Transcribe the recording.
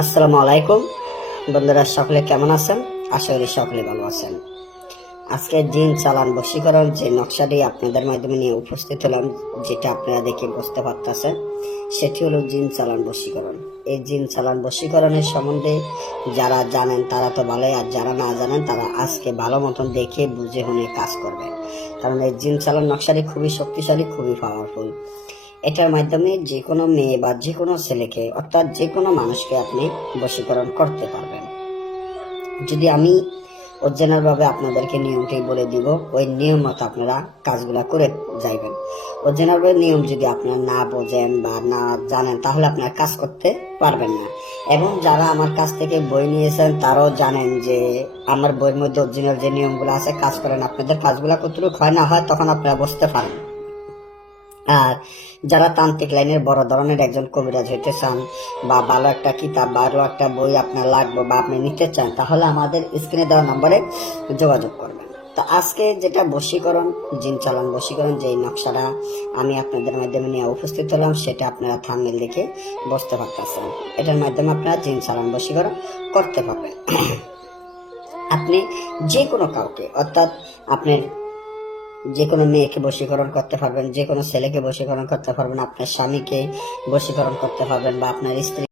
আসসালামু আলাইকুম বন্ধুরা, সকলে কেমন আছেন? আশা করি সকলে ভালো আছেন। আজকে জিন চালান বশীকরণ যে নকশাটি আপনাদের মাধ্যমে নিয়ে উপস্থিত হলাম, যেটা আপনারা দেখে বুঝতে পারতেছেন, সেটি হলো জিন চালান বশীকরণ। এই জিন চালান বশীকরণের সম্বন্ধে যারা জানেন তারা তো ভালোই, আর যারা না জানেন তারা আজকে ভালো মতন দেখে বুঝে শুনে কাজ করবেন। কারণ এই জিন চালান নকশাটি খুবই শক্তিশালী, খুবই পাওয়ারফুল। এটার মাধ্যমে যে কোনো মেয়ে বা যে কোনো ছেলেকে, অর্থাৎ যে কোনো মানুষকে আপনি বশীকরণ করতে পারবেন। যদি আমি অরিজিনাল ভাবে আপনাদেরকে নিয়মটি বলে দিব, ওই নিয়ম মতো আপনারা কাজগুলা করে যাইবেন। অরিজিনাল ভাবে নিয়ম যদি আপনারা না বোঝেন বা না জানেন, তাহলে আপনারা কাজ করতে পারবেন না। এবং যারা আমার কাছ থেকে বই নিয়েছেন তারাও জানেন যে আমার বইয়ের মধ্যে অরিজিনাল যে নিয়মগুলো আছে, কাজ করেন। আপনাদের কাজগুলা কতটুকু হয় না হয় তখন আপনারা বুঝতে পারেন। আর যারা তান্ত্রিক লাইনের বড় ধরনের একজন কবিরাজ হইতে চান, বা ভালো একটা কিতাব, ভালো একটা বই আপনার লাগবে বা আপনি নিতে চান, তাহলে আমাদের স্ক্রিনে দেওয়া নম্বরে যোগাযোগ করবেন। তো আজকে যেটা বশীকরণ, জিন চালান বশীকরণ, যে নকশাটা আমি আপনাদের মাধ্যমে নিয়ে উপস্থিত হলাম, সেটা আপনারা থাম্বনেল দেখে বুঝতে পারতেছেন। এটার মাধ্যমে আপনারা জিন চালান বশীকরণ করতে পারবেন। আপনি যে কোনো কাউকে, অর্থাৎ আপনার যে কোনো মেয়েকে বশীকরণ করতে পারবেন, যে কোনো ছেলেকে বশীকরণ করতে পারবেন, আপনার স্বামীকে বশীকরণ করতে পারবেন, বা আপনার স্ত্রী